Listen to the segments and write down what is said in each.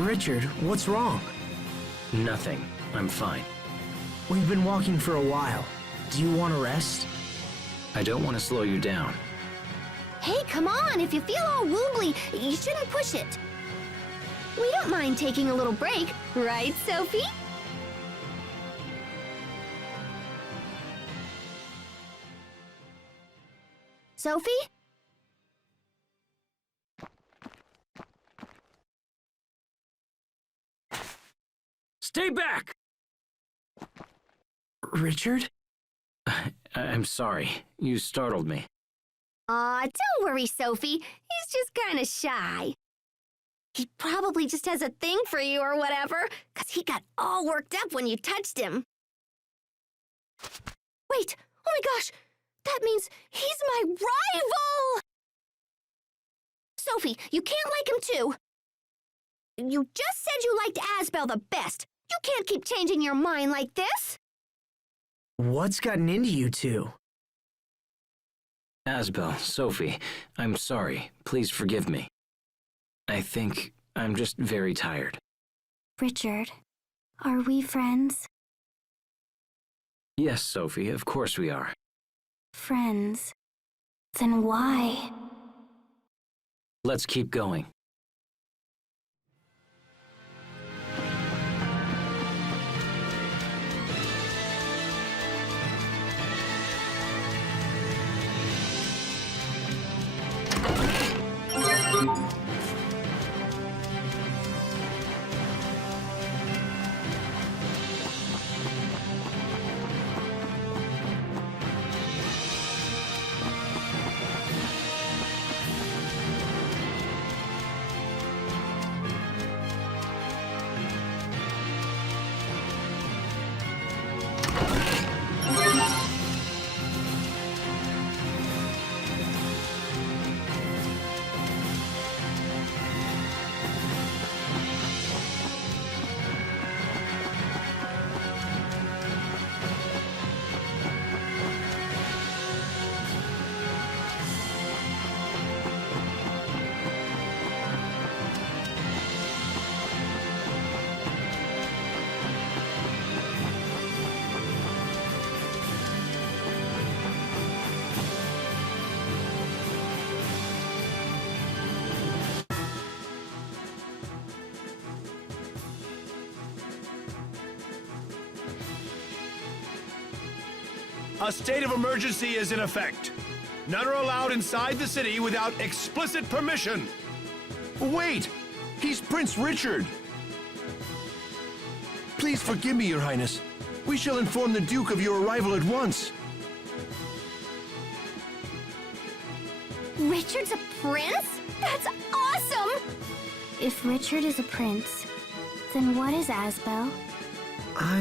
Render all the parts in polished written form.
Richard, what's wrong? Nothing. I'm fine. We've been walking for a while. Do you want to rest? I don't want to slow you down. Hey, come on! If you feel all wobbly, you shouldn't push it. We don't mind taking a little break, right, Sophie? Sophie? Stay back! Richard? I'm sorry. You startled me. Aw, don't worry, Sophie. He's just kinda shy. He probably just has a thing for you or whatever, 'cause he got all worked up when you touched him. Wait! Oh my gosh! That means he's my rival! Sophie, you can't like him too. You just said you liked Asbel the best. You can't keep changing your mind like this. What's gotten into you two? Asbel, Sophie, I'm sorry. Please forgive me. I think I'm just very tired. Richard, are we friends? Yes, Sophie, of course we are. Friends? Then why? Let's keep going. A state of emergency is in effect. None are allowed inside the city without explicit permission. Wait! He's Prince Richard! Please forgive me, Your Highness. We shall inform the Duke of your arrival at once. Richard's a prince? That's awesome! If Richard is a prince, then what is Asbel? I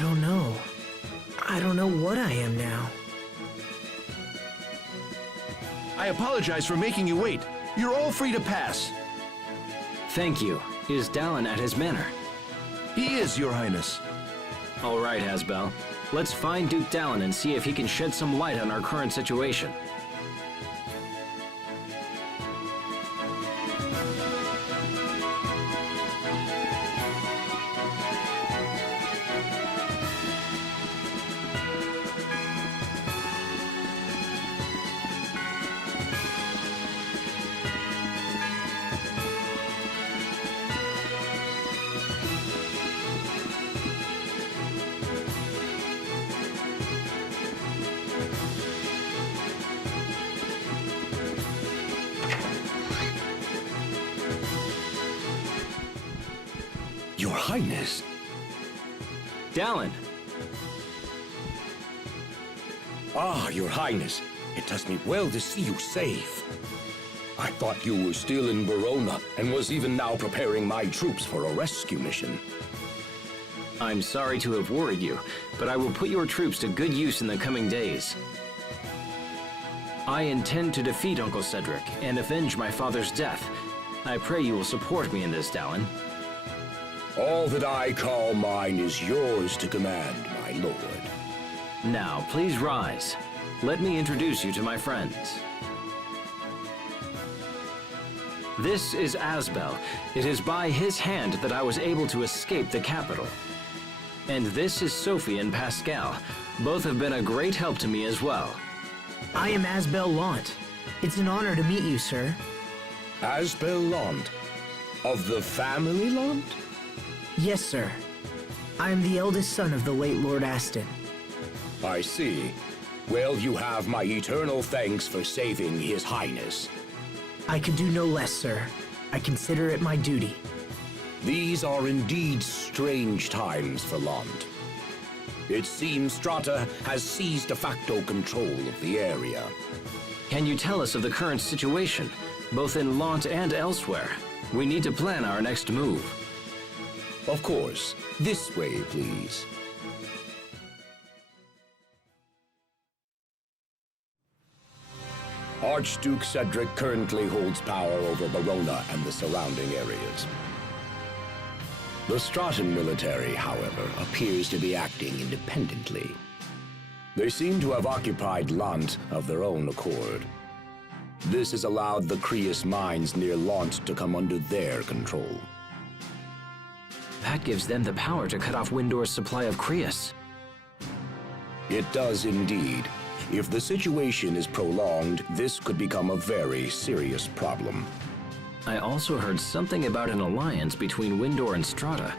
don't know. I don't know what I am now. I apologize for making you wait. You're all free to pass. Thank you. Is Talon at his manor? He is, Your Highness. All right, Asbel. Let's find Duke Talon and see if he can shed some light on our current situation. Your Highness. Talon! Ah, Your Highness. It does me well to see you safe. I thought you were still in Verona and was even now preparing my troops for a rescue mission. I'm sorry to have worried you, but I will put your troops to good use in the coming days. I intend to defeat Uncle Cedric and avenge my father's death. I pray you will support me in this, Talon. All that I call mine is yours to command, my lord. Now, please rise. Let me introduce you to my friends. This is Asbel. It is by his hand that I was able to escape the capital. And this is Sophie and Pascal. Both have been a great help to me as well. I am Asbel Lant. It's an honor to meet you, sir. Asbel Lant. Of the family Lant? Yes, sir. I am the eldest son of the late Lord Aston. I see. Well, you have my eternal thanks for saving His Highness. I could do no less, sir. I consider it my duty. These are indeed strange times for Lant. It seems Strata has seized de facto control of the area. Can you tell us of the current situation, both in Lant and elsewhere? We need to plan our next move. Of course. This way, please. Archduke Cedric currently holds power over Verona and the surrounding areas. The Stratan military, however, appears to be acting independently. They seem to have occupied Lant of their own accord. This has allowed the Creus mines near Lant to come under their control. That gives them the power to cut off Windor's supply of Creus. It does indeed. If the situation is prolonged, this could become a very serious problem. I also heard something about an alliance between Windor and Strata.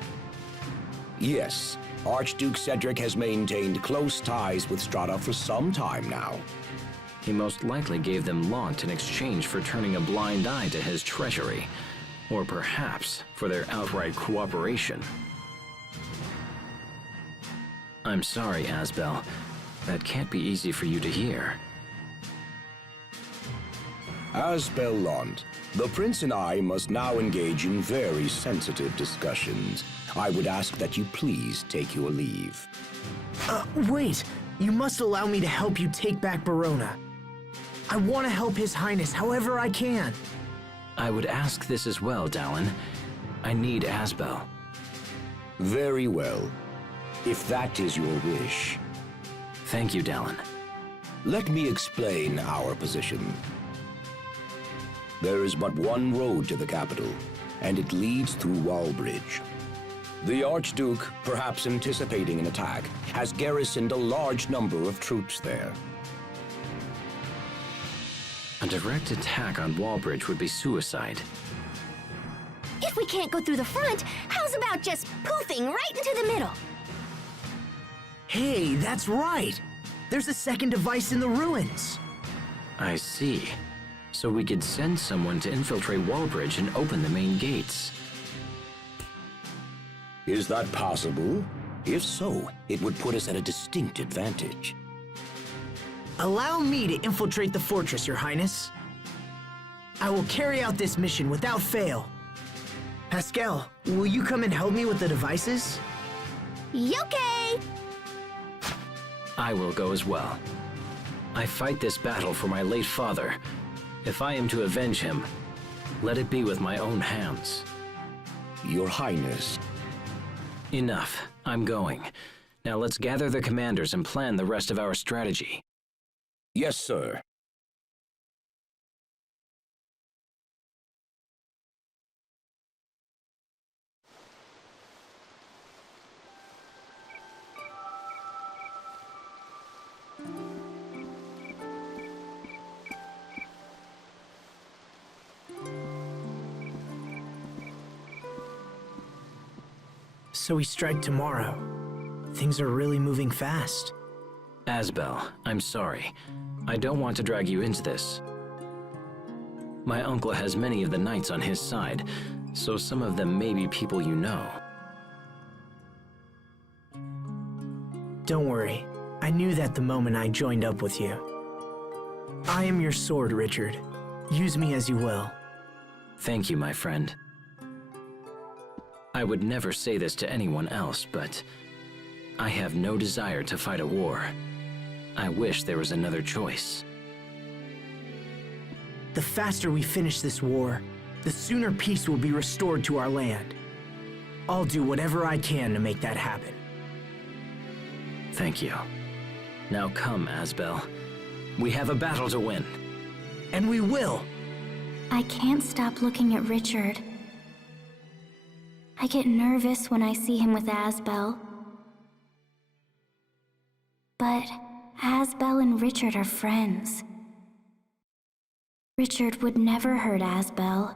Yes, Archduke Cedric has maintained close ties with Strata for some time now. He most likely gave them Lant in exchange for turning a blind eye to his treasury, or perhaps for their outright cooperation. I'm sorry, Asbel. That can't be easy for you to hear. Asbel Lant, the Prince and I must now engage in very sensitive discussions. I would ask that you please take your leave. Wait! You must allow me to help you take back Verona. I want to help His Highness however I can. I would ask this as well, Talon. I need Asbel. Very well. If that is your wish. Thank you, Talon. Let me explain our position. There is but one road to the capital, and it leads through Wallbridge. The Archduke, perhaps anticipating an attack, has garrisoned a large number of troops there. A direct attack on Wallbridge would be suicide. If we can't go through the front, how's about just poofing right into the middle? Hey, that's right! There's a second device in the ruins! I see. So we could send someone to infiltrate Wallbridge and open the main gates. Is that possible? If so, it would put us at a distinct advantage. Allow me to infiltrate the fortress, Your Highness. I will carry out this mission without fail. Pascal, will you come and help me with the devices? Okay! I will go as well. I fight this battle for my late father. If I am to avenge him, let it be with my own hands. Your Highness. Enough. I'm going. Now let's gather the commanders and plan the rest of our strategy. Yes, sir. So we strike tomorrow. Things are really moving fast. Asbel, I'm sorry. I don't want to drag you into this. My uncle has many of the knights on his side, so some of them may be people you know. Don't worry. I knew that the moment I joined up with you. I am your sword, Richard. Use me as you will. Thank you, my friend. I would never say this to anyone else, but I have no desire to fight a war. I wish there was another choice. The faster we finish this war, the sooner peace will be restored to our land. I'll do whatever I can to make that happen. Thank you. Now come, Asbel. We have a battle to win. And we will! I can't stop looking at Richard. I get nervous when I see him with Asbel. But Asbel and Richard are friends. Richard would never hurt Asbel.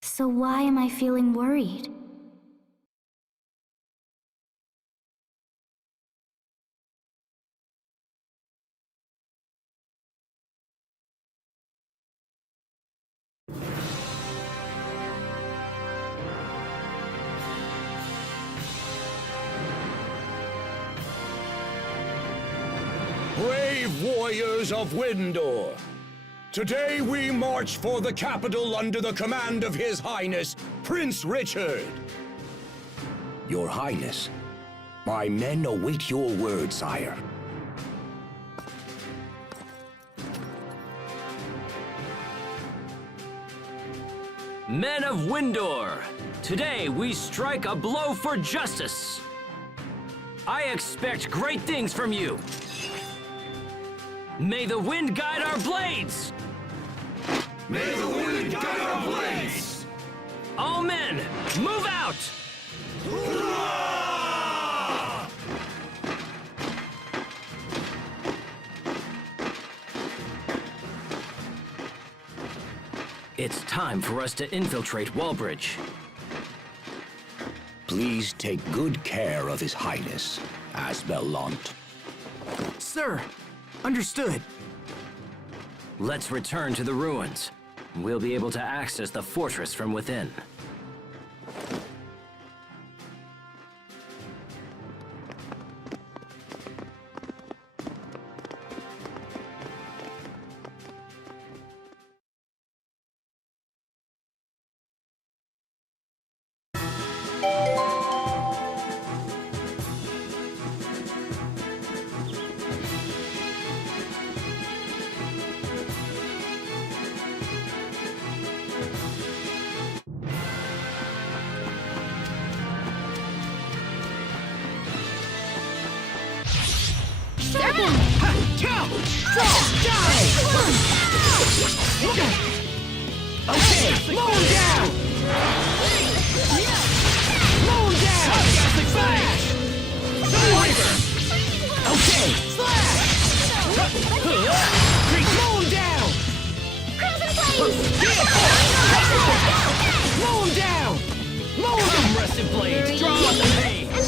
So why am I feeling worried? Brave warriors of Windor, today we march for the capital under the command of His Highness, Prince Richard. Your Highness, my men await your word, sire. Men of Windor, today we strike a blow for justice. I expect great things from you. May the wind guide our blades! May the wind guide our blades! All men, move out! It's time for us to infiltrate Wallbridge. Please take good care of His Highness, Asbel Lant. Sir, understood. Let's return to the ruins. We'll be able to access the fortress from within.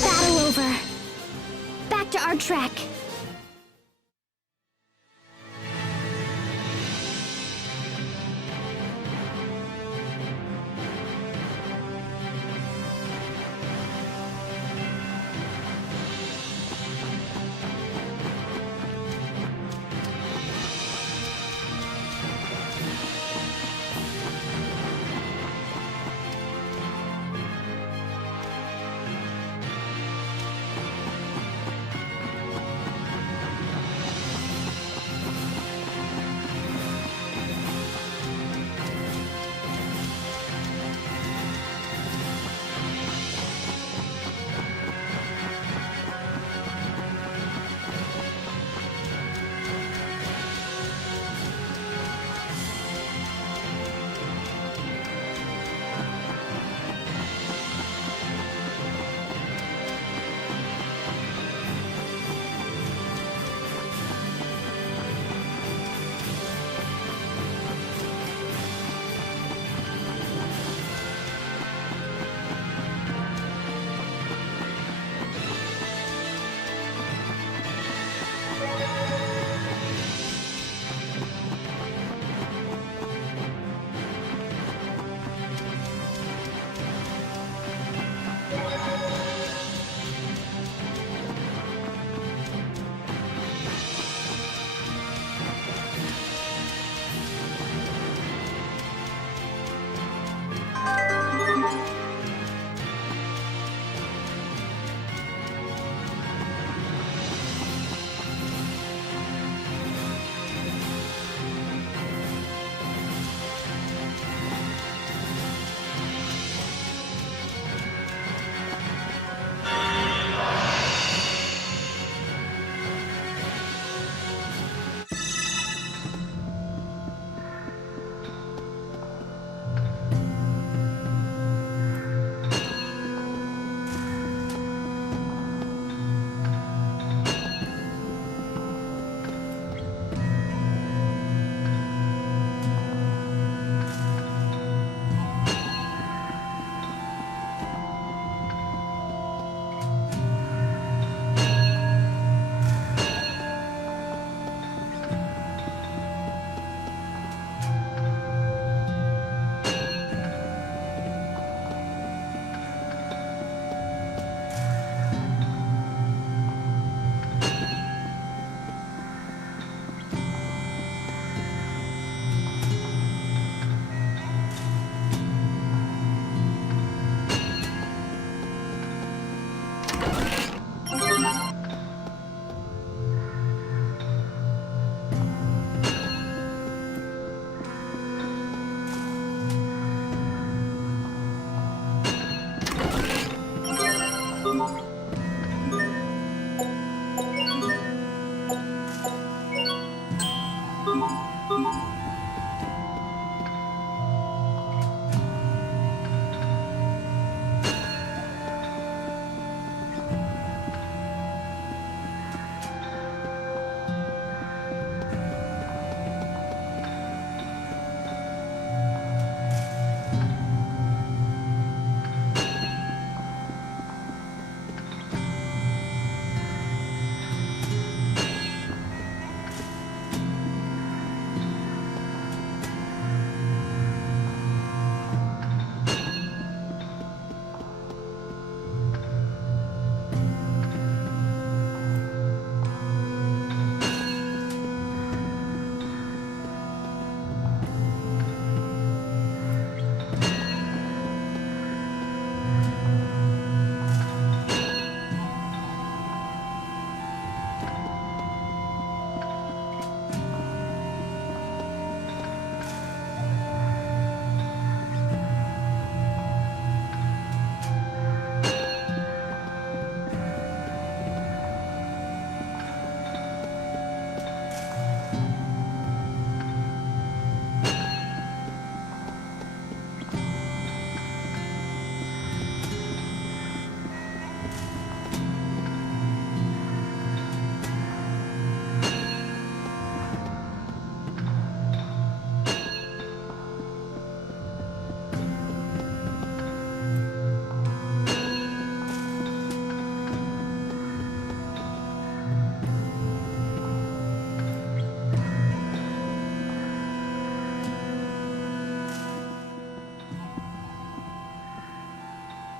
Battle over. Back to our track.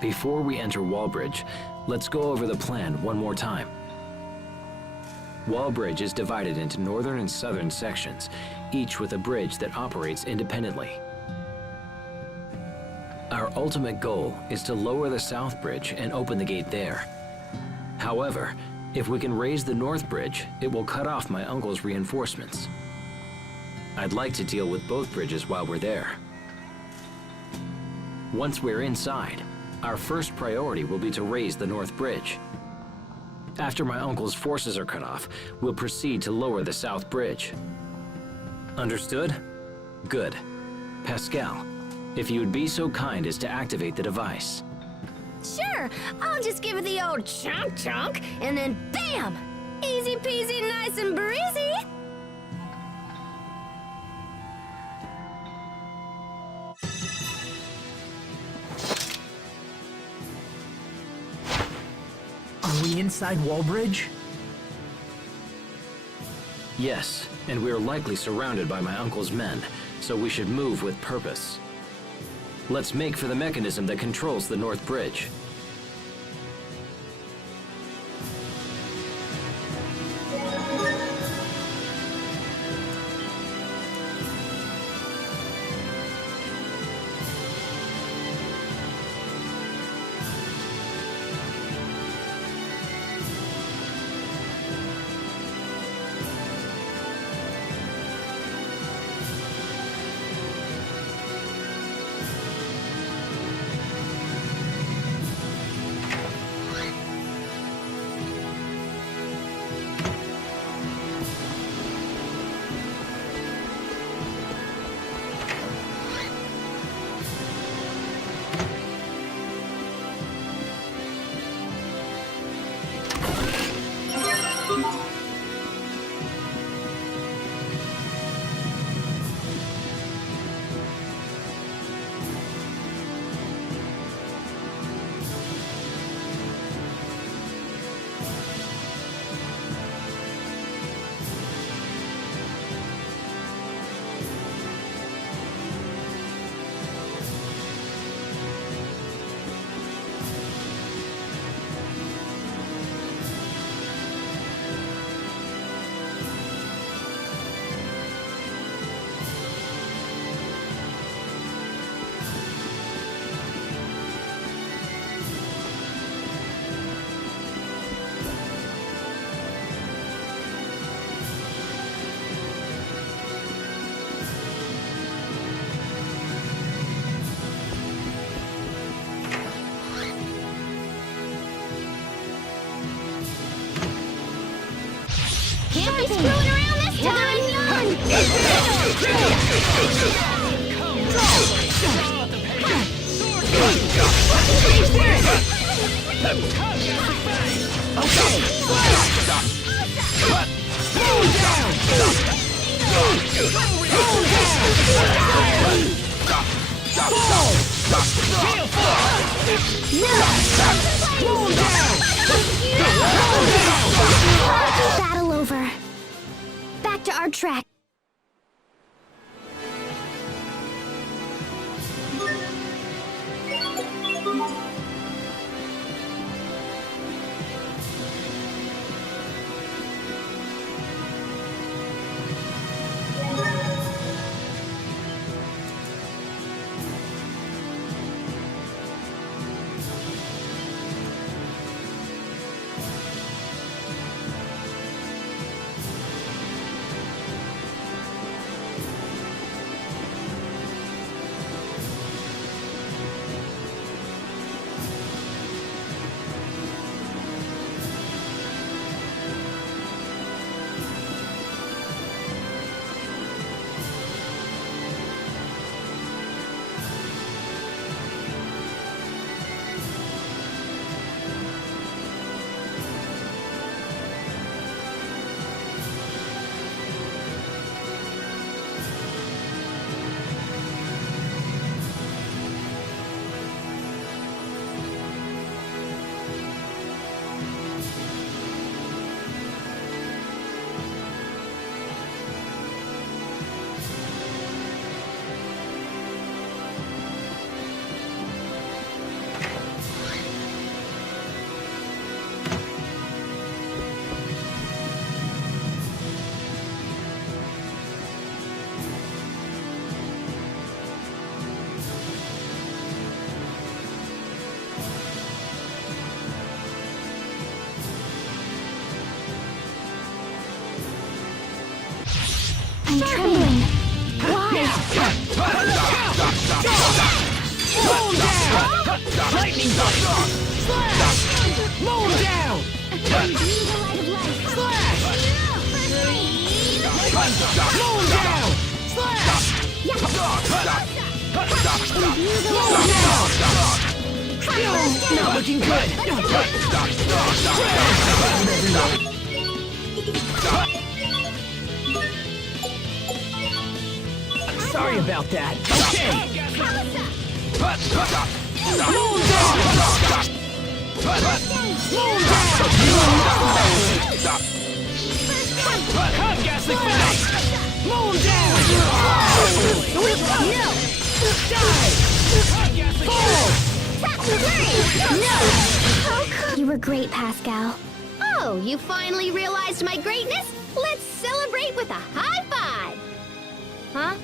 Before we enter Wallbridge, let's go over the plan one more time. Wallbridge is divided into northern and southern sections, each with a bridge that operates independently. Our ultimate goal is to lower the south bridge and open the gate there. However, if we can raise the north bridge, it will cut off my uncle's reinforcements. I'd like to deal with both bridges while we're there. Once we're inside, our first priority will be to raise the north bridge. After my uncle's forces are cut off, we'll proceed to lower the south bridge. Understood? Good. Pascal, if you would be so kind as to activate the device. Sure, I'll just give it the old chunk, and then bam! Easy peasy, nice and breezy. Are we inside Wallbridge? Yes, and we are likely surrounded by my uncle's men, so we should move with purpose. Let's make for the mechanism that controls the north bridge. Can't be screwing around this Battle over. Back to our track. Lightning bolt! Slash! Mow him down! Slash! Mow him down! Slash! Mow him down! Not looking good! Sorry about that. Okay! Mow him down! Hot gassing fast! Mow him down! No! Die! Fall! No! You were great, Pascal. Oh, you finally realized my greatness? Let's celebrate with a high five! Huh?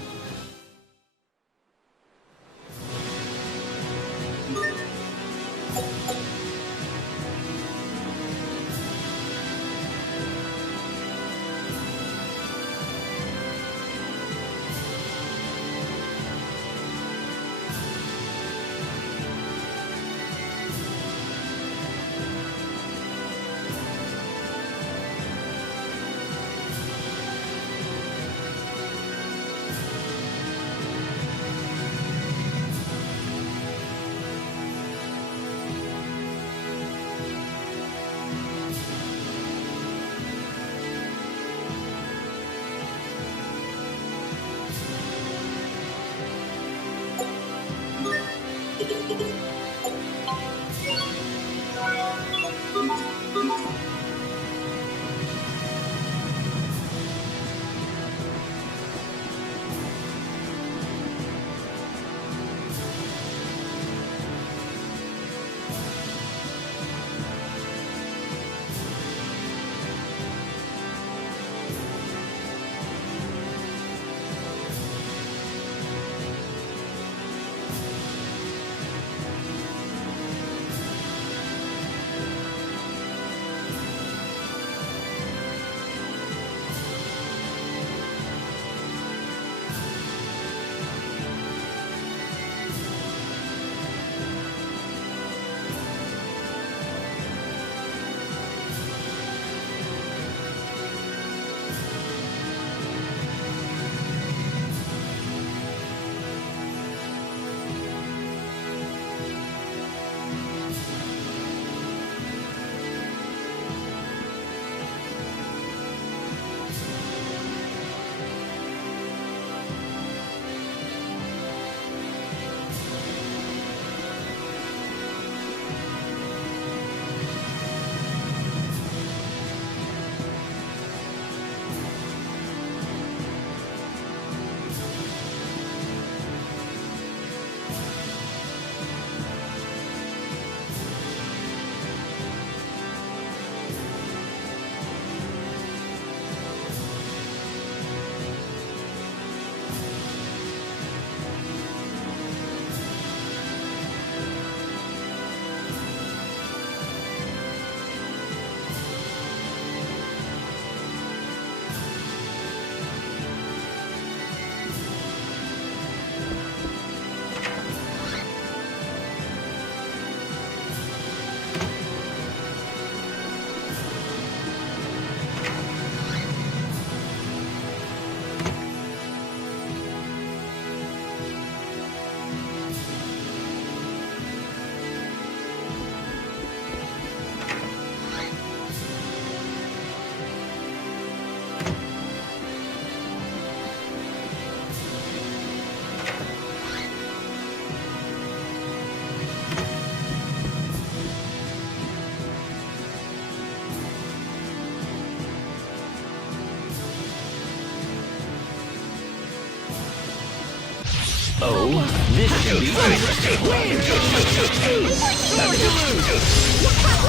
Oh, this should be interesting.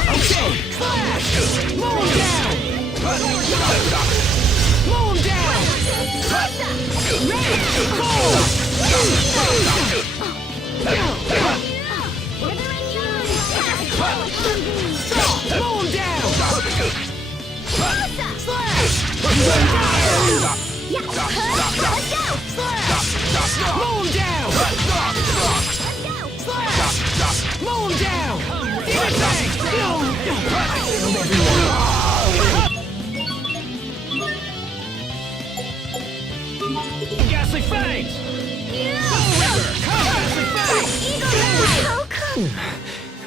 Okay, slash! Mow him down! Mow him down! Red! Cold! Mow him down! Slash! Let's go! Slash! Mow him down! Slash! Mow him down!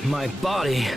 My body.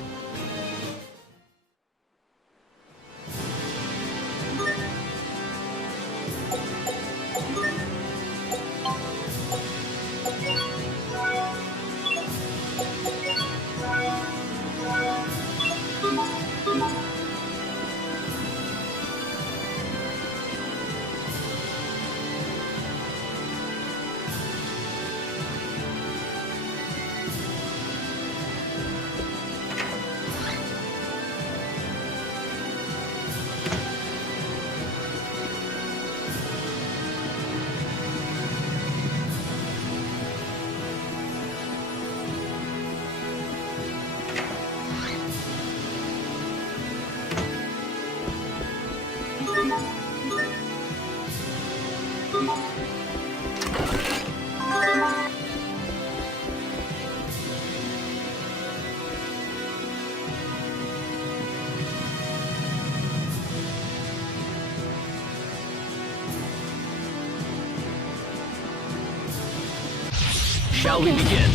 Shall we begin?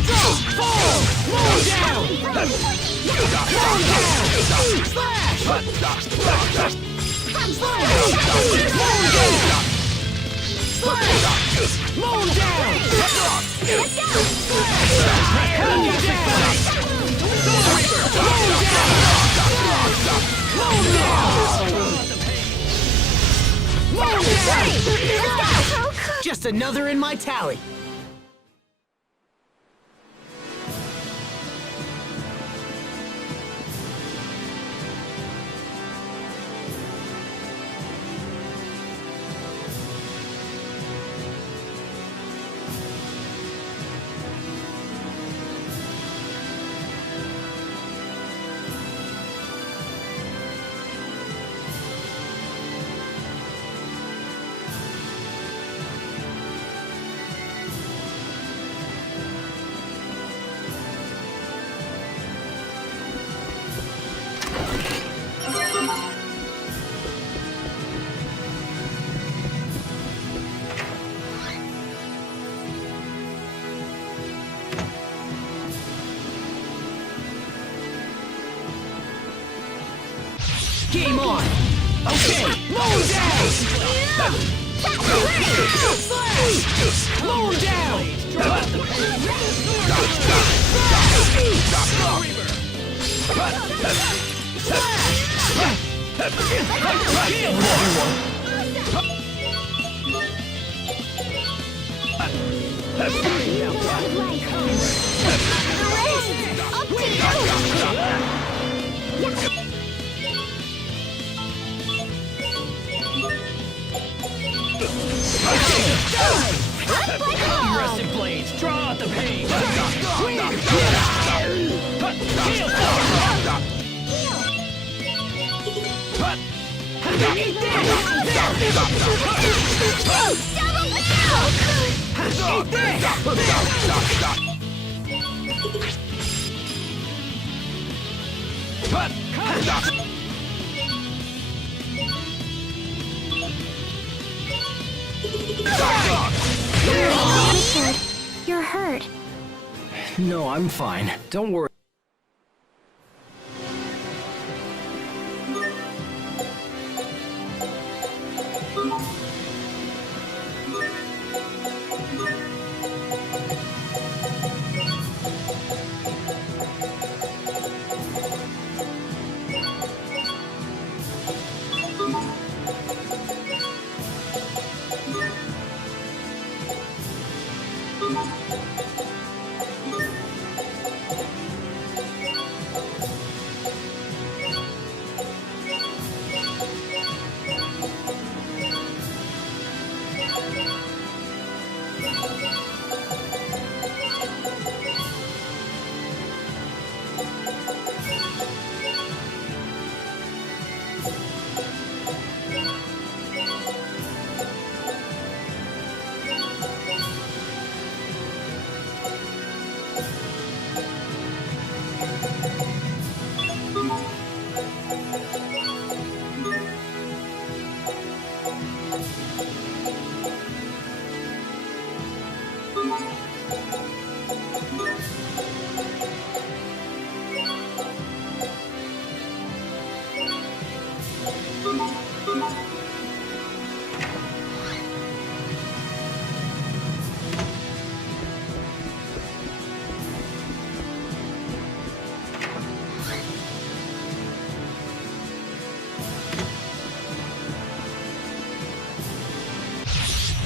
Just another in my tally. Game on! Okay! Mow down! Mow down! Rusted blades, draw out the pain! Eat Richard, you're hurt. No, I'm fine. Don't worry.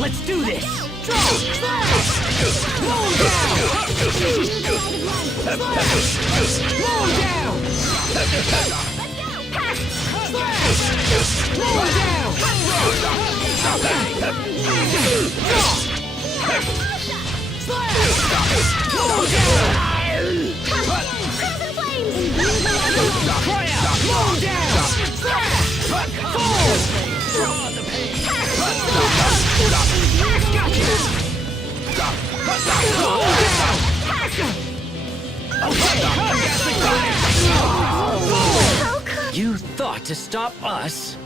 Let's do this! Draw! Slash! Slow him down! Slash! Slow him down! Slash! Slow him down! Draw! Slash! Slow him down! Cry out! Slow him down! Slash! Fall! You thought to stop us?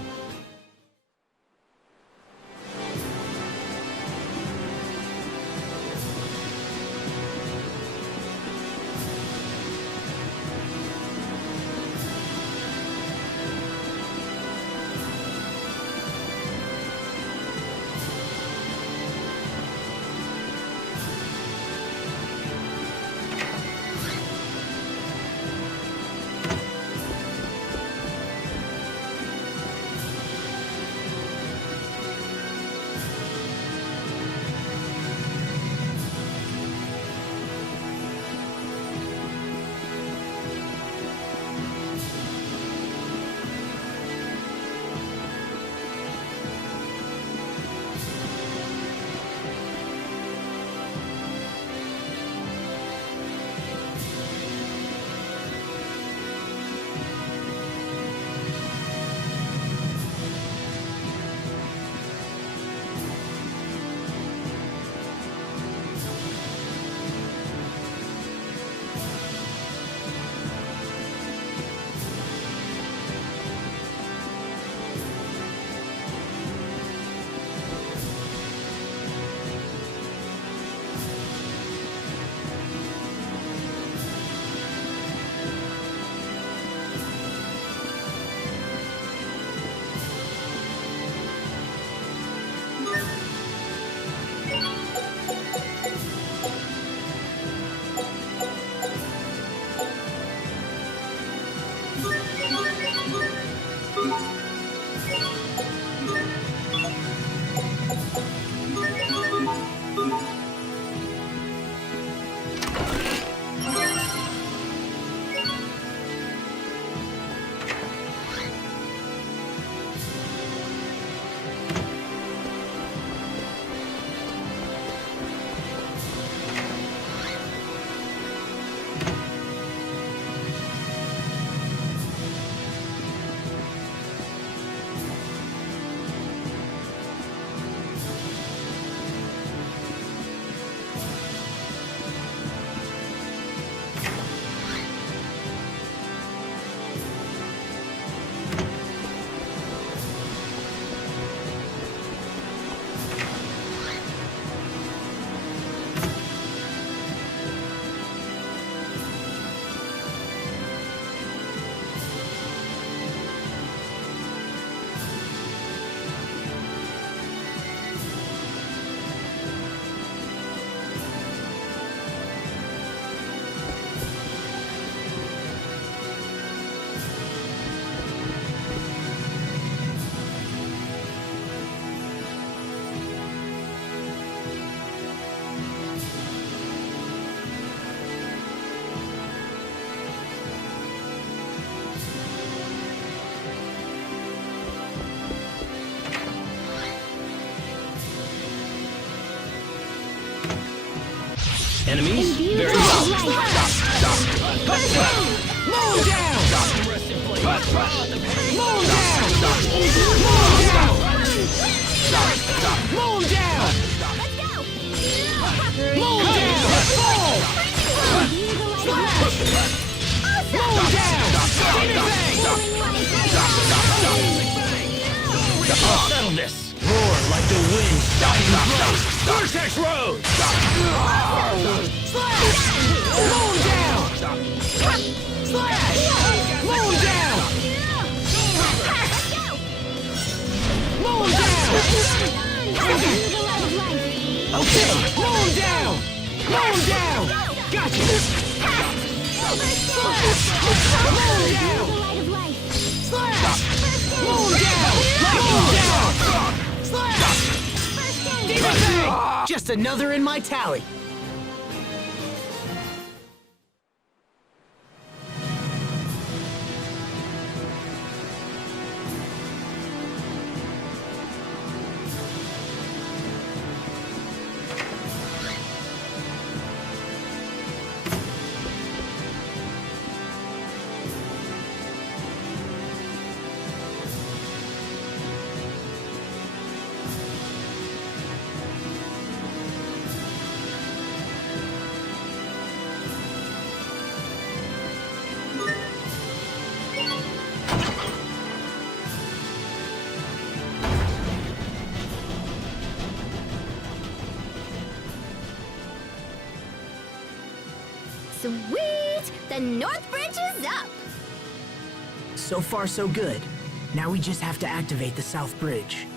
Enemies? Very well. Mow down! Mow down! Mow down! Mow down! Fall! Slash! Mow down! Settle this. Roar like the wind stopping road. Vortex Road! Slash! Mow down! Slash! Mow down! Mow down! Okay, mow down! Mow down! Gotcha! Slash! Mow down! Slash! Mow down! Mow down! Slash! Demon Just another in my tally. Sweet! The North Bridge is up! So far, so good. Now we just have to activate the South Bridge.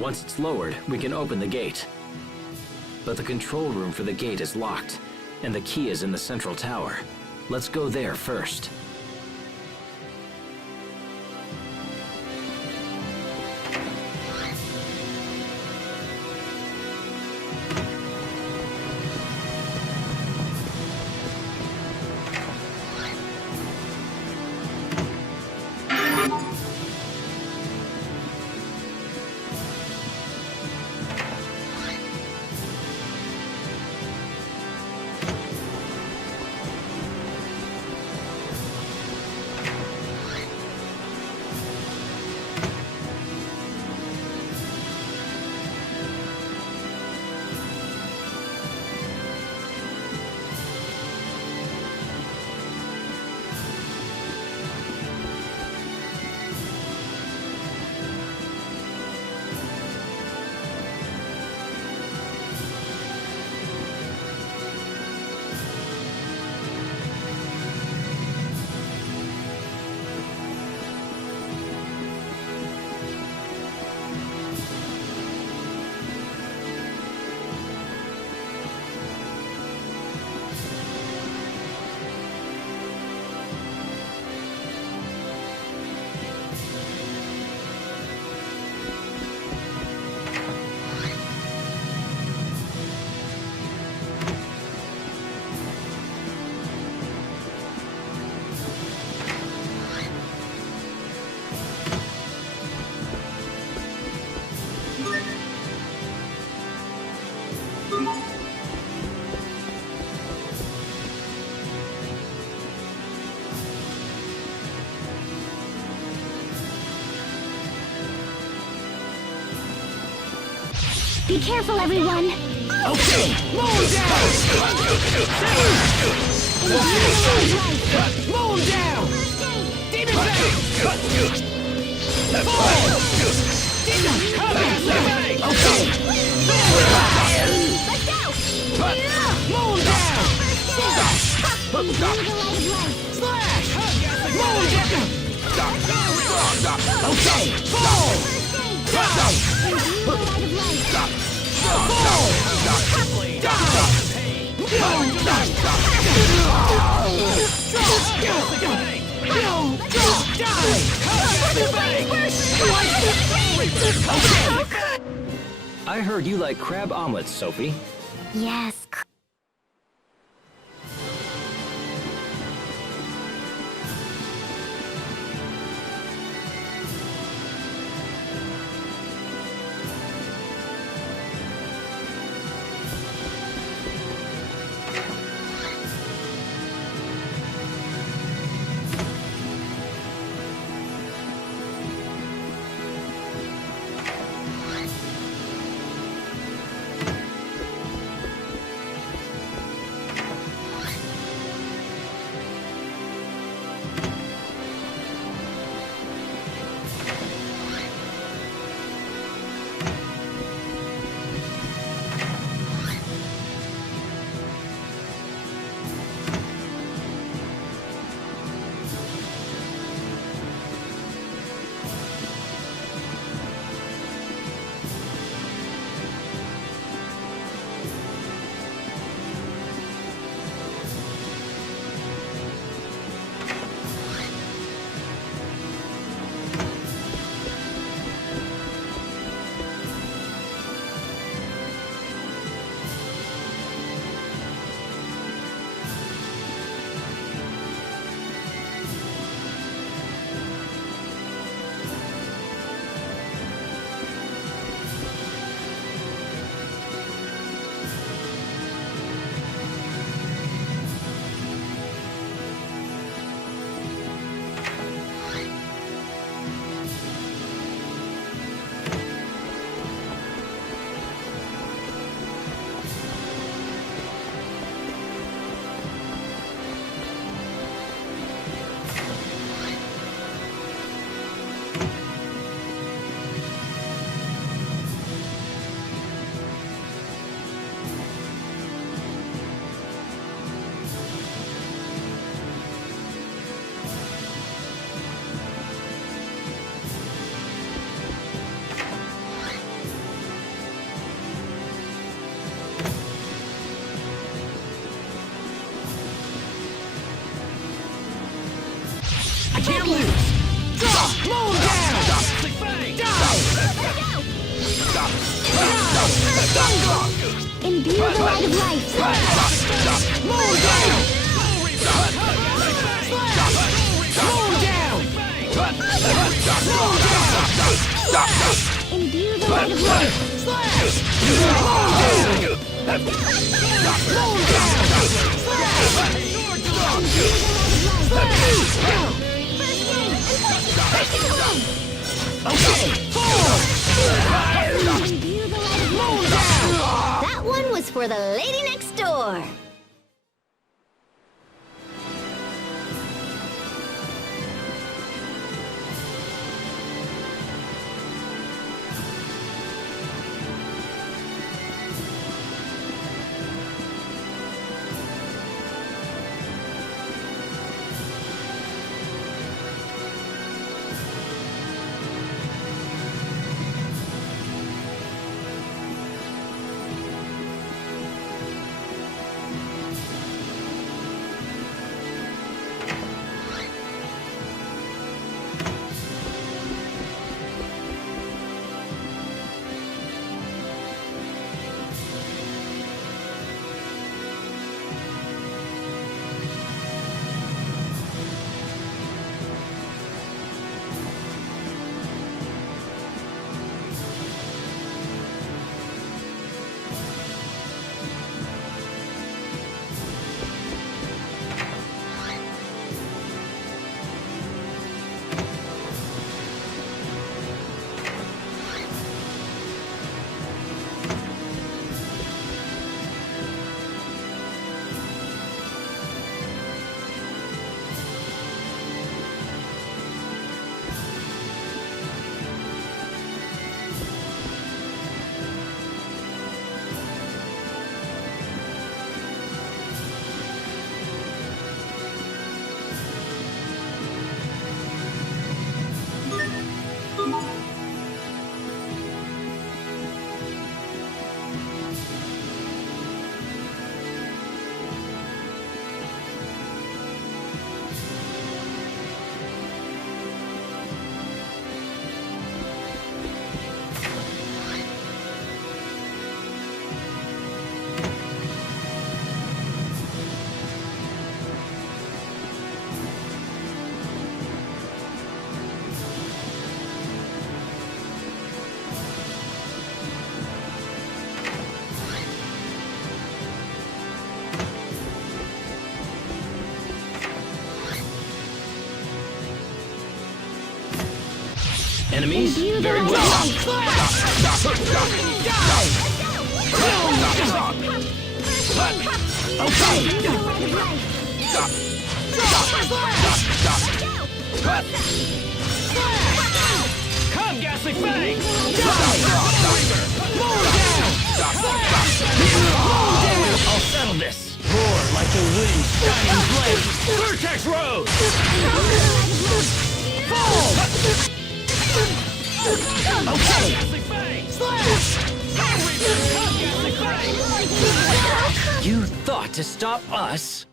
Once it's lowered, we can open the gate. But the control room for the gate is locked, and the key is in the central tower. Let's go there first. Be careful, everyone. Okay, mow him down! Mow him down! Demon Bang! Fall! Demon Combat! Okay! Let's go! Mow him down! Slash! Mow him down! Okay! Fall! I heard you like crab omelets, Sophie. Yes. I can't lose! Mow him down! Imbue the light of life. Mow him down! Mow him down! Imbue the light of life. Imbue the light of life. That one was for the lady next door. Enemies? Imbue the Very light well. of Come, Ghastly Fang! I'll settle this. Roar like the wind shining blade. Vertex Rose! Okay! Ghastly Fang! You thought to stop us?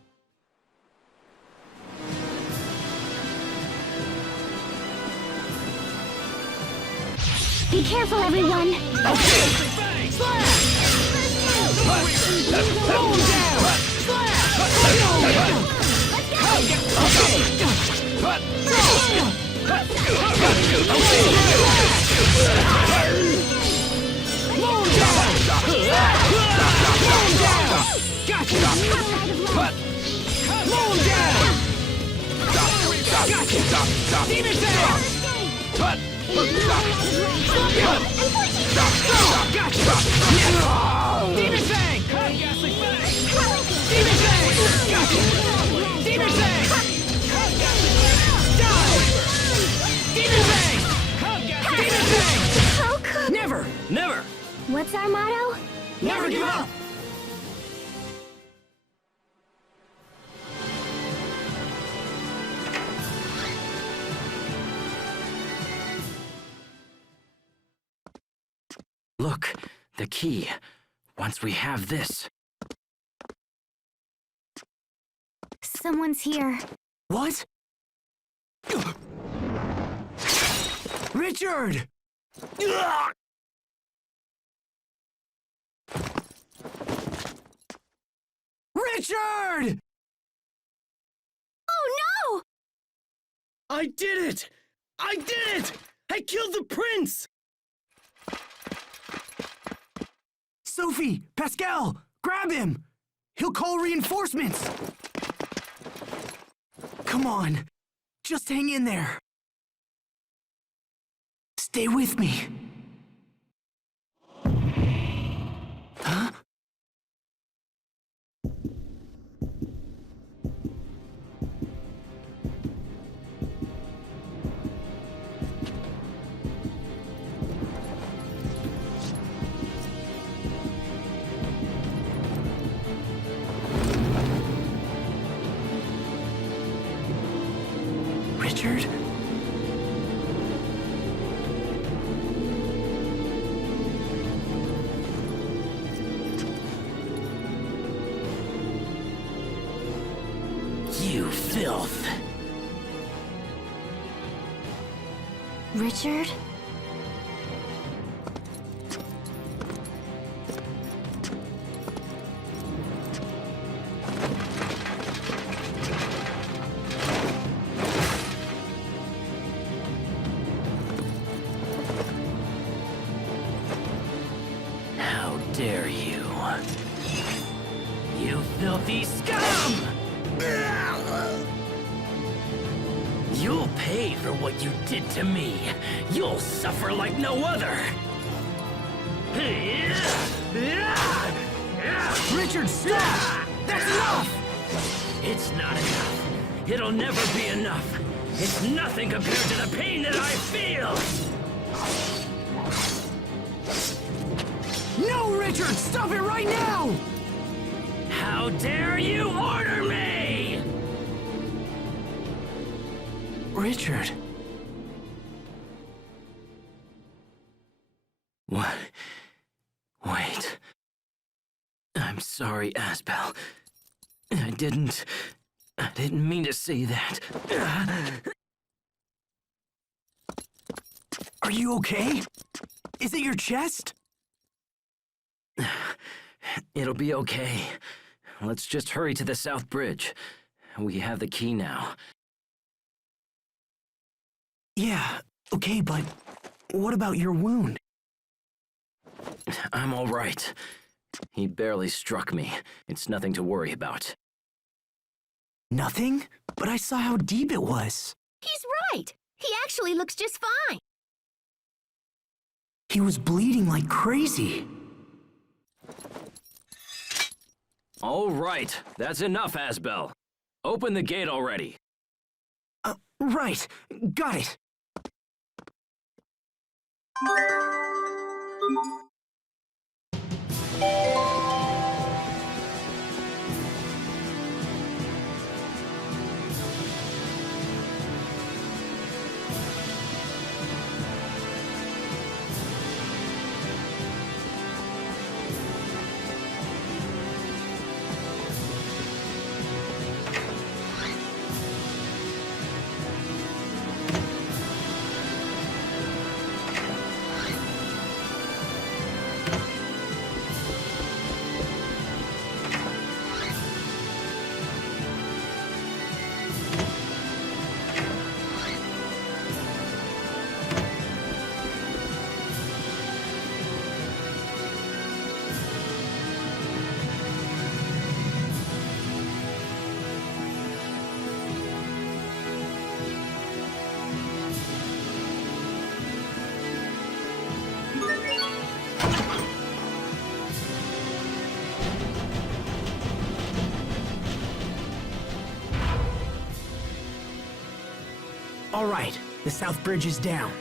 Be careful, everyone. Never! Never! What's our motto? Never give up! Look, the key. Once we have this. Someone's here. What? Richard! Richard! Oh no! I did it! I did it! I killed the prince! Sophie! Pascal! Grab him! He'll call reinforcements! Come on! Just hang in there! Stay with me! Huh? Richard? You filth! Richard? How dare you? You filthy scum! You'll pay for what you did to me. You'll suffer like no other. Richard, stop! That's enough! It's not enough. It'll never be enough. It's nothing compared to the pain that I feel. No, Richard! Stop it right now! How dare you order me? Richard. What? Wait. I'm sorry, Asbel. I didn't mean to say that. Are you okay? Is it your chest? It'll be okay. Let's just hurry to the South Bridge. We have the key now. Yeah, okay, but what about your wound? I'm all right. He barely struck me. It's nothing to worry about. Nothing? But I saw how deep it was. He's right. He actually looks just fine. He was bleeding like crazy. All right, that's enough, Asbel. Open the gate already. Right. Got it. All right, the South Bridge is down.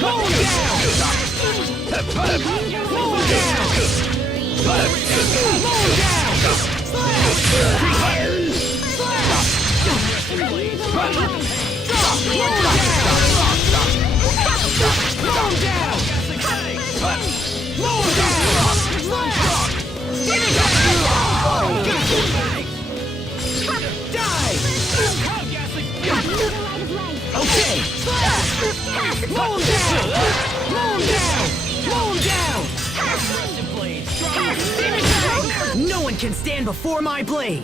No one can stand before my blade!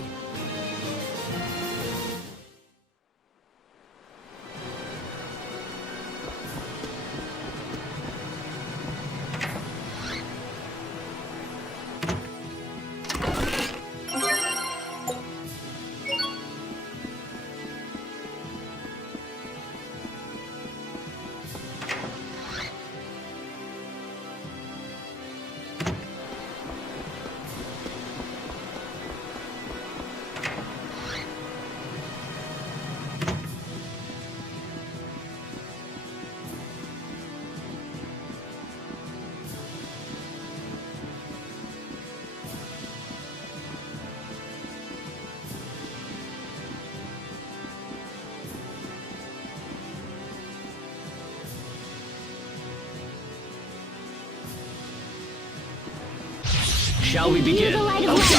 Shall we begin? Let's go!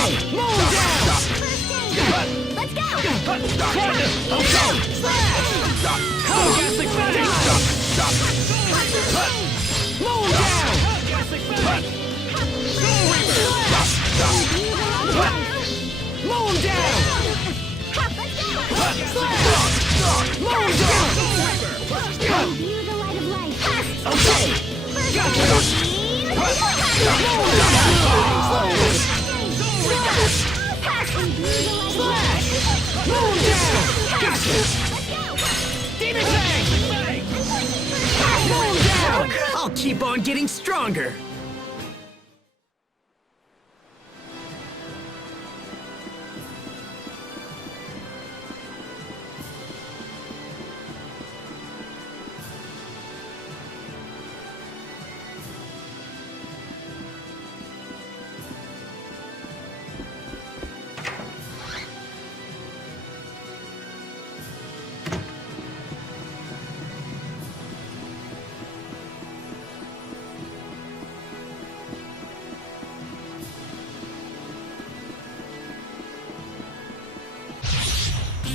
I'll keep on getting stronger!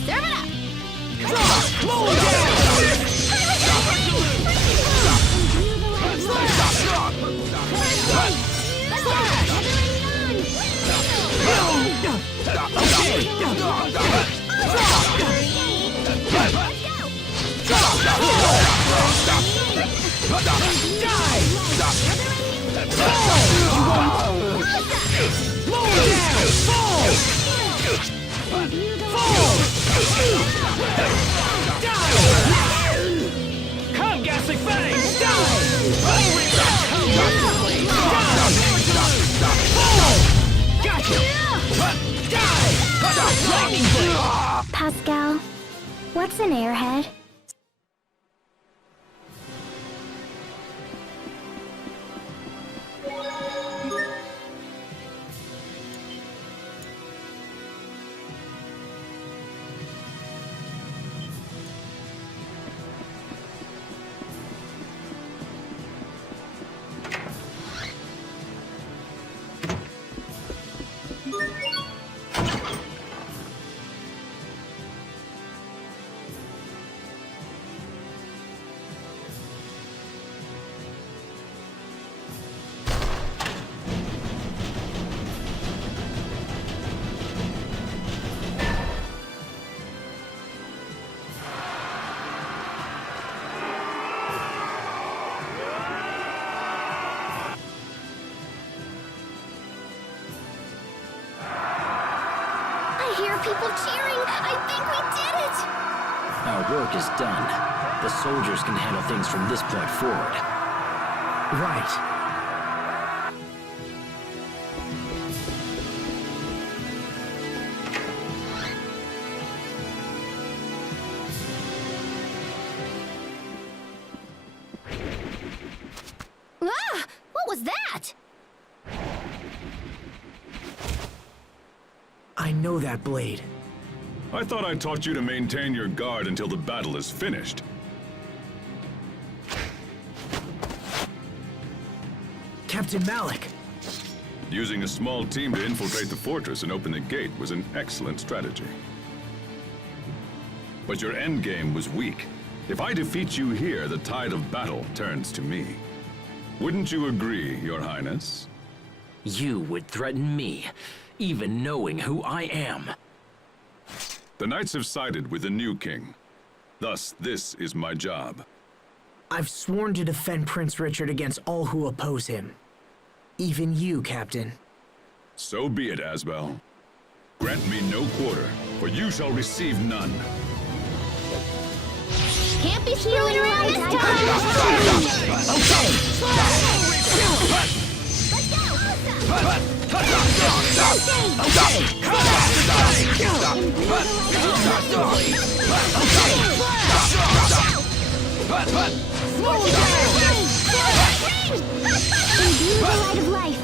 Serve it up! Come, Ghastly Fangs! Pascal, what's an airhead? I hear people cheering! I think we did it! Our work is done. The soldiers can handle things from this point forward. Right. that blade. I thought I taught you to maintain your guard until the battle is finished. Captain Malik. Using a small team to infiltrate the fortress and open the gate was an excellent strategy. But your endgame was weak. If I defeat you here, the tide of battle turns to me. Wouldn't you agree, Your Highness? You would threaten me, even knowing who I am. The knights have sided with the new king. Thus, this is my job. I've sworn to defend Prince Richard against all who oppose him. Even you, Captain. So be it, Asbel. Grant me no quarter, for you shall receive none. Can't be screwing around this time! Imbue the light of life.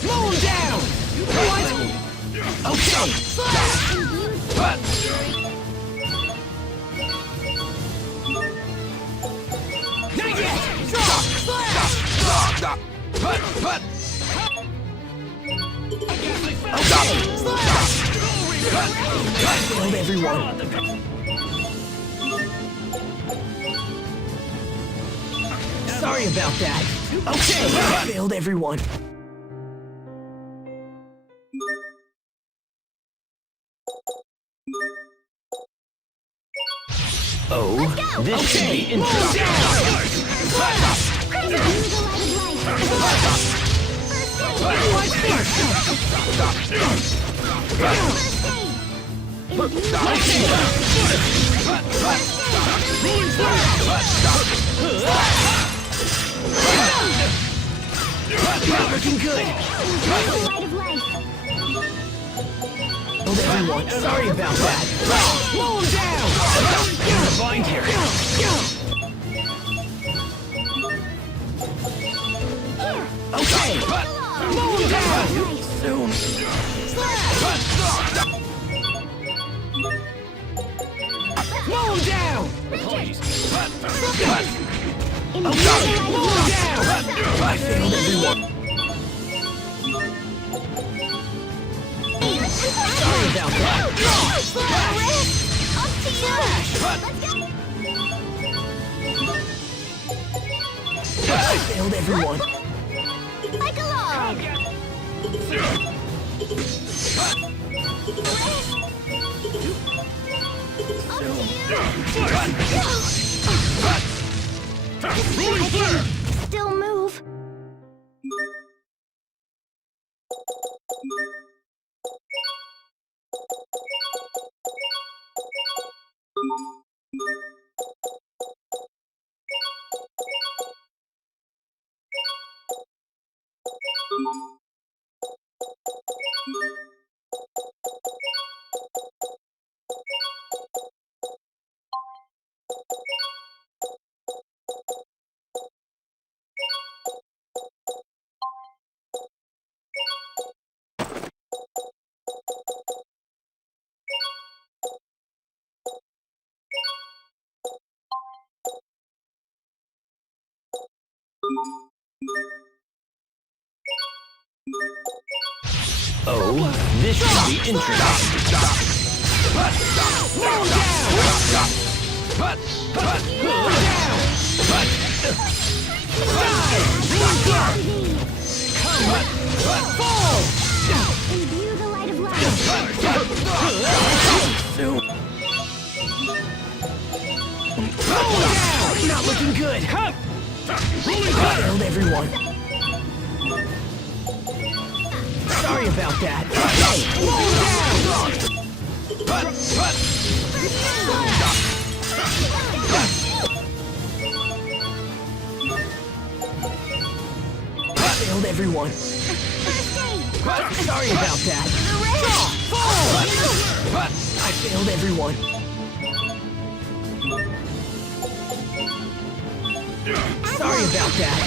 Slow him down! What? Not yet! Killed everyone. Sorry about that. Okay, failed everyone. Oh, this should be interesting. Not looking good. Killed everyone. Sorry about that. Slow him down! Get in the bind here. Okay! Slow him down! Soon. Slow him down! I failed everyone. Sorry about that. I failed everyone. Like a log! Still move. Oh, this should be interesting. Imbue the light of life. Not looking good. Failed everyone. Sorry about that. Failed everyone. Sorry about that. I failed everyone. Sorry about that.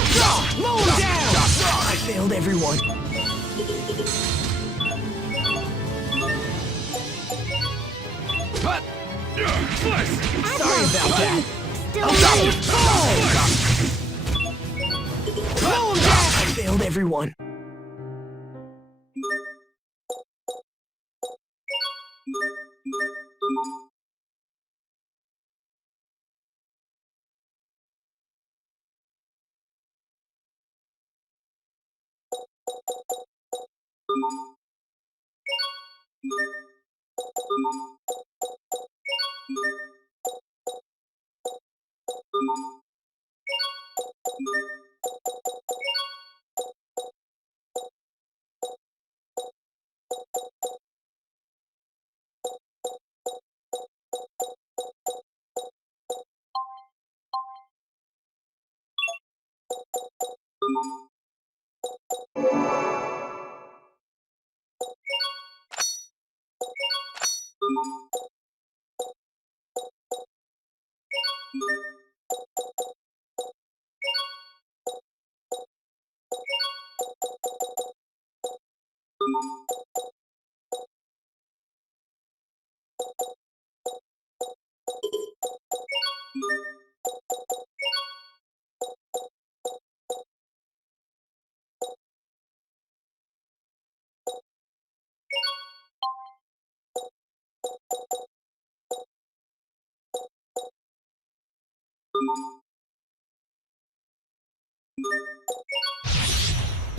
Slow him down! I failed everyone. Sorry about that. Still I failed everyone.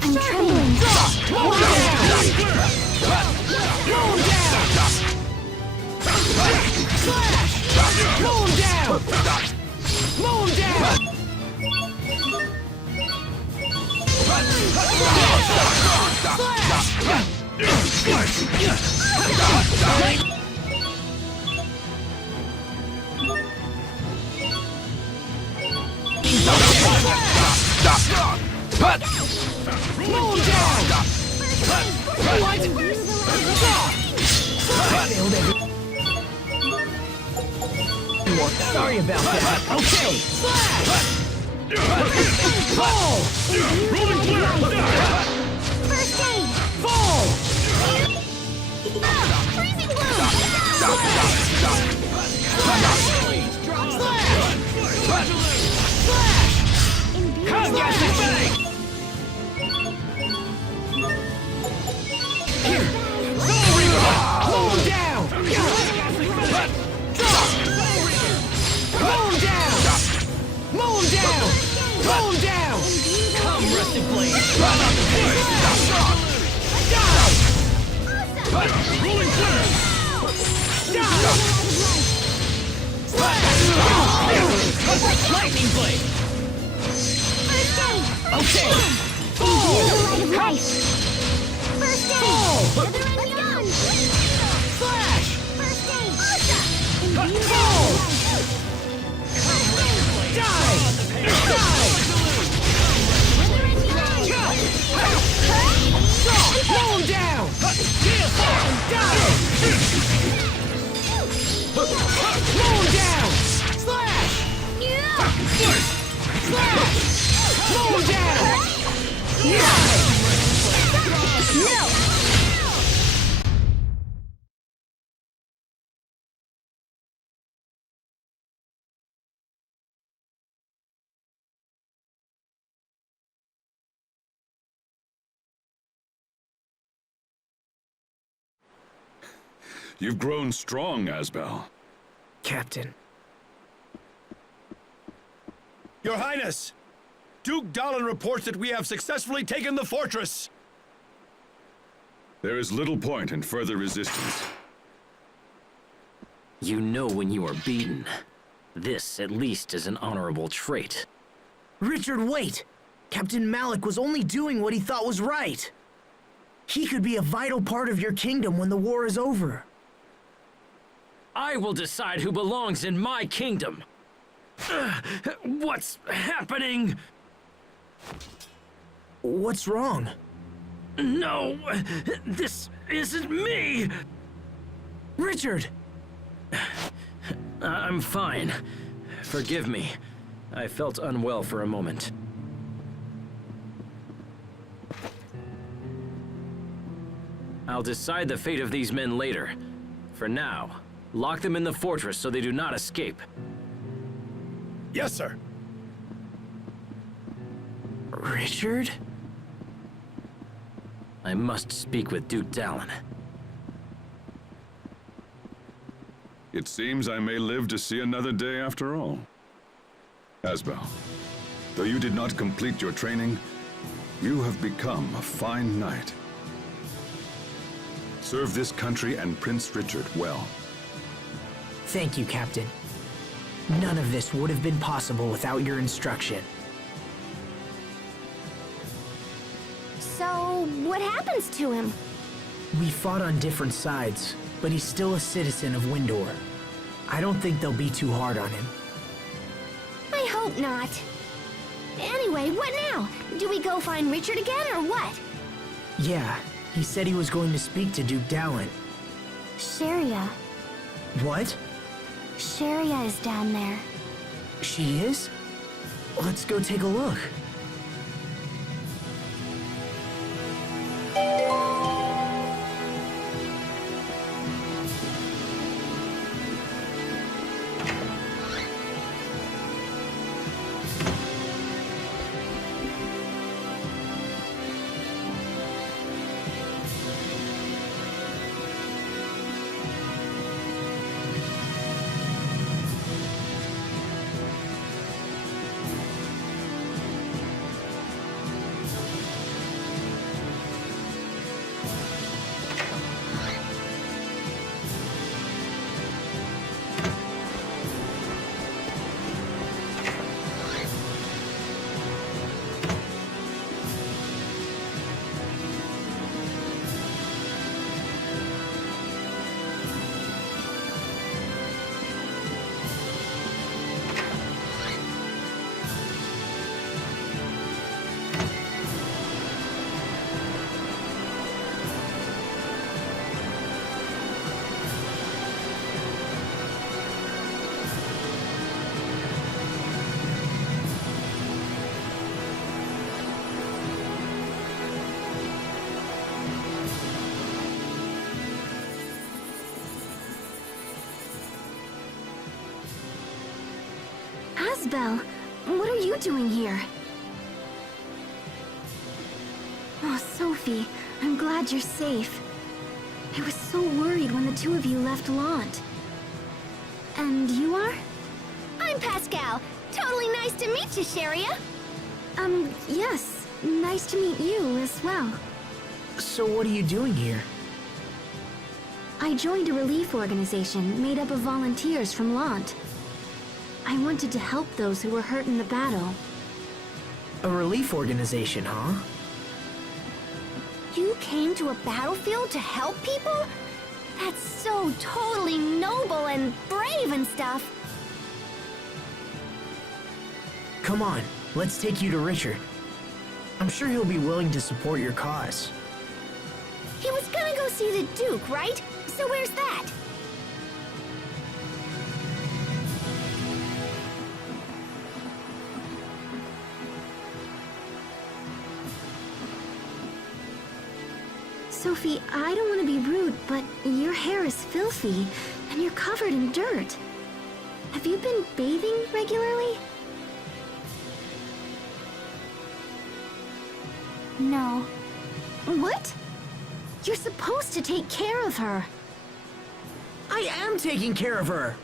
I'm trembling. Sorry about that. Okay. Fall! Rolling clear! First aid! Fall! Freezing Mow him down! Mow him down! Mow him down! Mow him down! Come, Rusty Blade! Run on the face! Die! Rolling clear! Die! Lightning Blade! Okay! Fall! Fall! Flash! Fall! Die! Die! Blow him down! Die! Blow him down! Slash! Slash! Blow him down! No! You've grown strong, Asbel. Captain. Your Highness! Duke Talon reports that we have successfully taken the fortress! There is little point in further resistance. You know when you are beaten. This, at least, is an honorable trait. Richard, wait! Captain Malik was only doing what he thought was right. He could be a vital part of your kingdom when the war is over. I will decide who belongs in my kingdom. What's happening? What's wrong? No, this isn't me. Richard! I'm fine. Forgive me. I felt unwell for a moment. I'll decide the fate of these men later. For now, lock them in the fortress so they do not escape. Yes, sir. Richard? I must speak with Duke Talon. It seems I may live to see another day after all. Asbel, though you did not complete your training, you have become a fine knight. Serve this country and Prince Richard well. Thank you, Captain. None of this would have been possible without your instruction. So, what happens to him? We fought on different sides, but he's still a citizen of Windor. I don't think they'll be too hard on him. I hope not. Anyway, what now? Do we go find Richard again, or what? Yeah, he said he was going to speak to Duke Talon. Sharia. What? Sharia is down there. She is? Let's go take a look. Asbel, what are you doing here? Oh, Sophie, I'm glad you're safe. I was so worried when the two of you left Lant. And you are? I'm Pascal. Totally nice to meet you, Sharia. Yes. Nice to meet you as well. So what are you doing here? I joined a relief organization made up of volunteers from Lant. I wanted to help those who were hurt in the battle. A relief organization, huh? You came to a battlefield to help people? That's so totally noble and brave and stuff. Come on, let's take you to Richard. I'm sure he'll be willing to support your cause. He was gonna go see the Duke, right? So where's that? Sophie, I don't want to be rude, but your hair is filthy, and you're covered in dirt. Have you been bathing regularly? No. What? You're supposed to take care of her. I am taking care of her!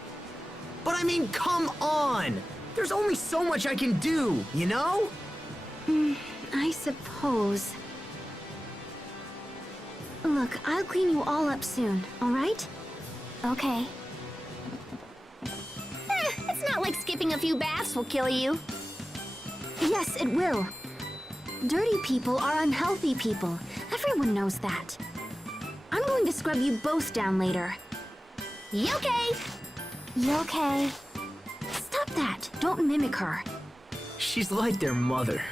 But I mean, come on! There's only so much I can do, you know? I suppose. Look, I'll clean you all up soon, all right? Okay. It's not like skipping a few baths will kill you. Yes, it will. Dirty people are unhealthy people. Everyone knows that. I'm going to scrub you both down later. Okay. Okay. Stop that. Don't mimic her. She's like their mother.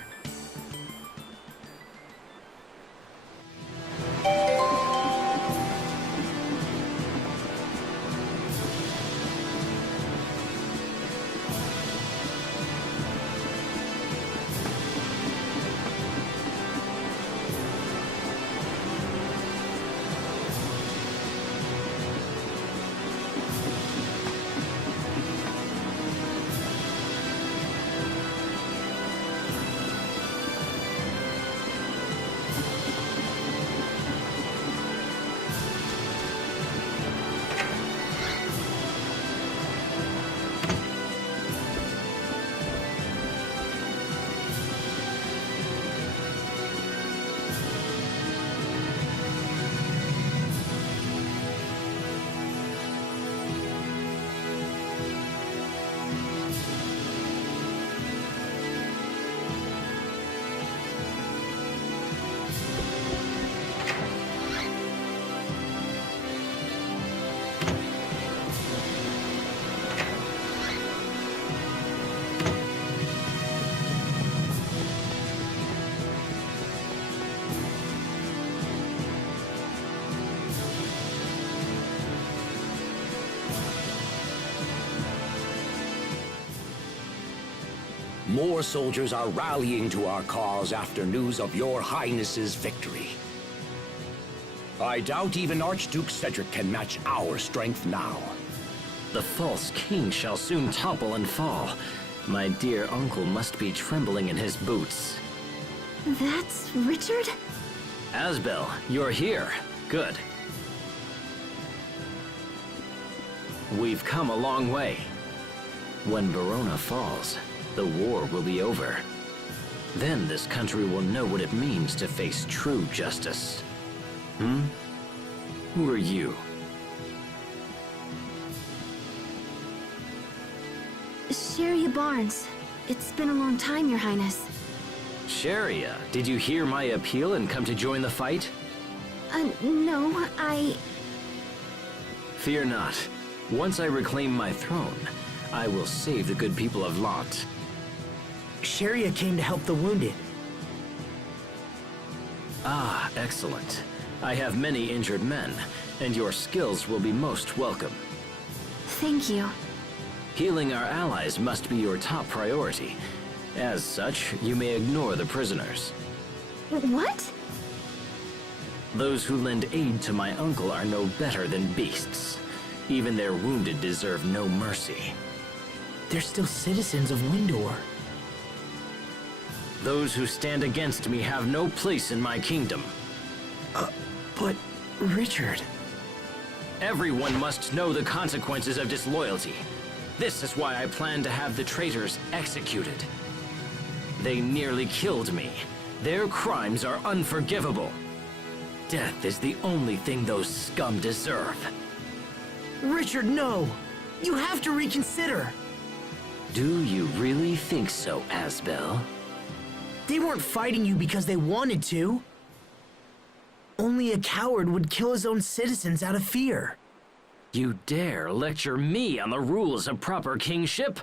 More soldiers are rallying to our cause after news of your Highness's victory. I doubt even Archduke Cedric can match our strength now. The false king shall soon topple and fall. My dear uncle must be trembling in his boots. That's Richard? Asbel, you're here. Good. We've come a long way. When Verona falls, the war will be over. Then this country will know what it means to face true justice. Who are you? Sharia Barnes. It's been a long time, Your Highness. Sharia, did you hear my appeal and come to join the fight? No, Fear not. Once I reclaim my throne, I will save the good people of Lant. Sharia came to help the wounded. Ah, excellent. I have many injured men, and your skills will be most welcome. Thank you. Healing our allies must be your top priority. As such, you may ignore the prisoners. What? Those who lend aid to my uncle are no better than beasts. Even their wounded deserve no mercy. They're still citizens of Windor. Those who stand against me have no place in my kingdom. But Richard... Everyone must know the consequences of disloyalty. This is why I plan to have the traitors executed. They nearly killed me. Their crimes are unforgivable. Death is the only thing those scum deserve. Richard, no! You have to reconsider! Do you really think so, Asbel? They weren't fighting you because they wanted to. Only a coward would kill his own citizens out of fear. You dare lecture me on the rules of proper kingship?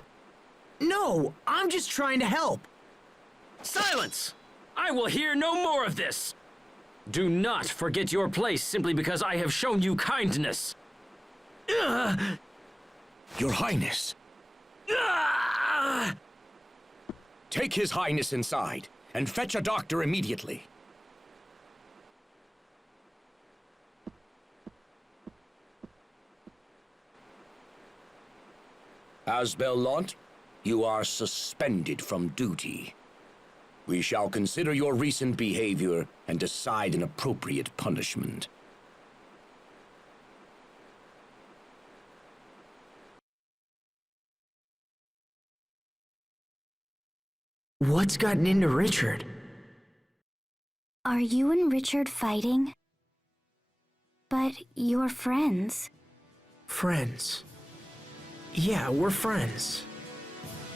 No, I'm just trying to help. Silence! I will hear no more of this! Do not forget your place simply because I have shown you kindness. Your Highness! Take His Highness inside, and fetch a doctor immediately. Asbel Lant, you are suspended from duty. We shall consider your recent behavior and decide an appropriate punishment. What's gotten into Richard? Are you and Richard fighting? But you're friends. Friends. Yeah, we're friends.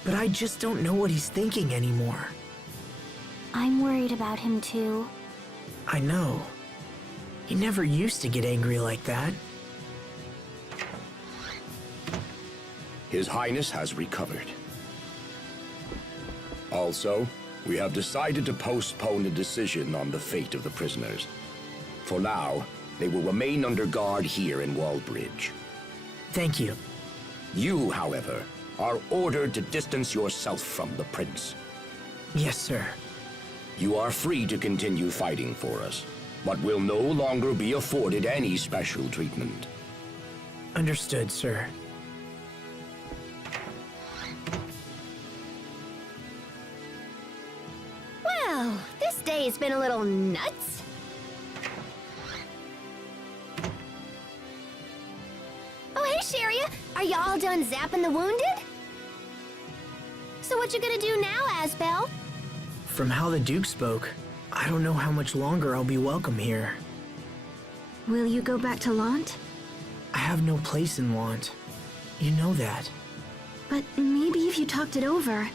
But I just don't know what he's thinking anymore. I'm worried about him too. I know. He never used to get angry like that. His Highness has recovered. Also, we have decided to postpone a decision on the fate of the prisoners. For now, they will remain under guard here in Wallbridge. Thank you. You, however, are ordered to distance yourself from the prince. Yes, sir. You are free to continue fighting for us, but will no longer be afforded any special treatment. Understood, sir. Well, this day has been a little nuts. Oh, hey, Sharia. Are y'all done zapping the wounded? So what you gonna do now, Asbel? From how the Duke spoke, I don't know how much longer I'll be welcome here. Will you go back to Lant? I have no place in Lant. You know that. But maybe if you talked it over.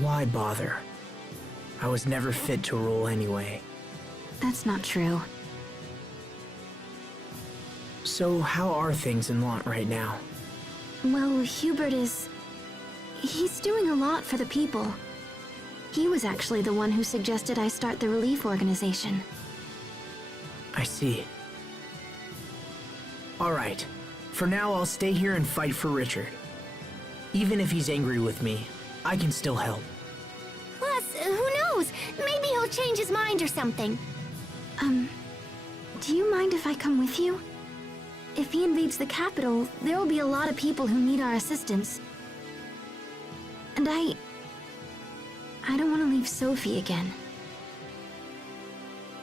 Why bother? I was never fit to rule anyway. That's not true. So how are things in Lant right now? Well, Hubert is... he's doing a lot for the people. He was actually the one who suggested I start the relief organization. I see. All right. For now, I'll stay here and fight for Richard. Even if he's angry with me, I can still help. he'll change his mind or something. Do you mind if I come with you? If he invades the capital, there will be a lot of people who need our assistance. And I don't want to leave Sophie again.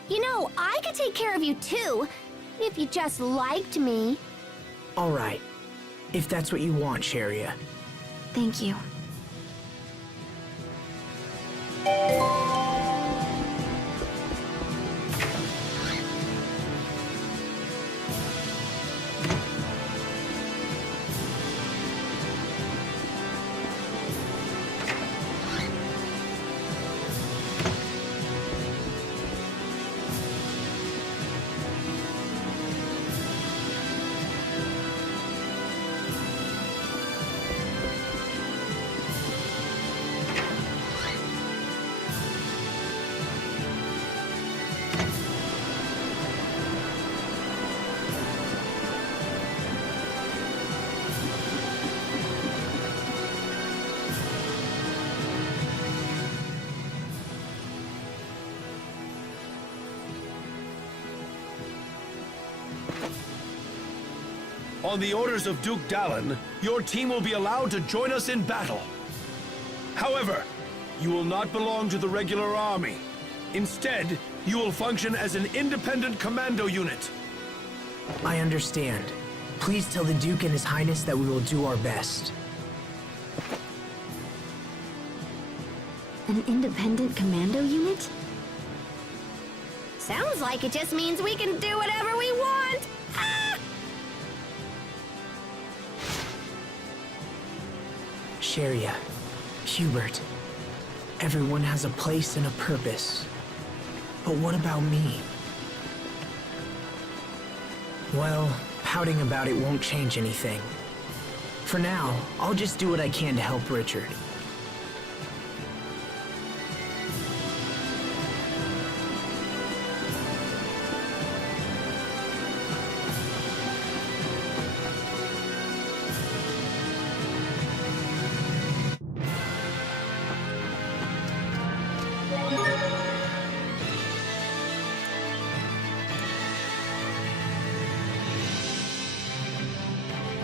You know, I could take care of you too, if you just liked me. All right. If that's what you want, Sharia. Thank you. On the orders of Duke Talon, your team will be allowed to join us in battle. However, you will not belong to the regular army. Instead, you will function as an independent commando unit. I understand. Please tell the Duke and His Highness that we will do our best. An independent commando unit? Sounds like it just means we can do whatever we want. Ah! Sharia, Hubert, everyone has a place and a purpose. But what about me? Well, pouting about it won't change anything. For now, I'll just do what I can to help Richard.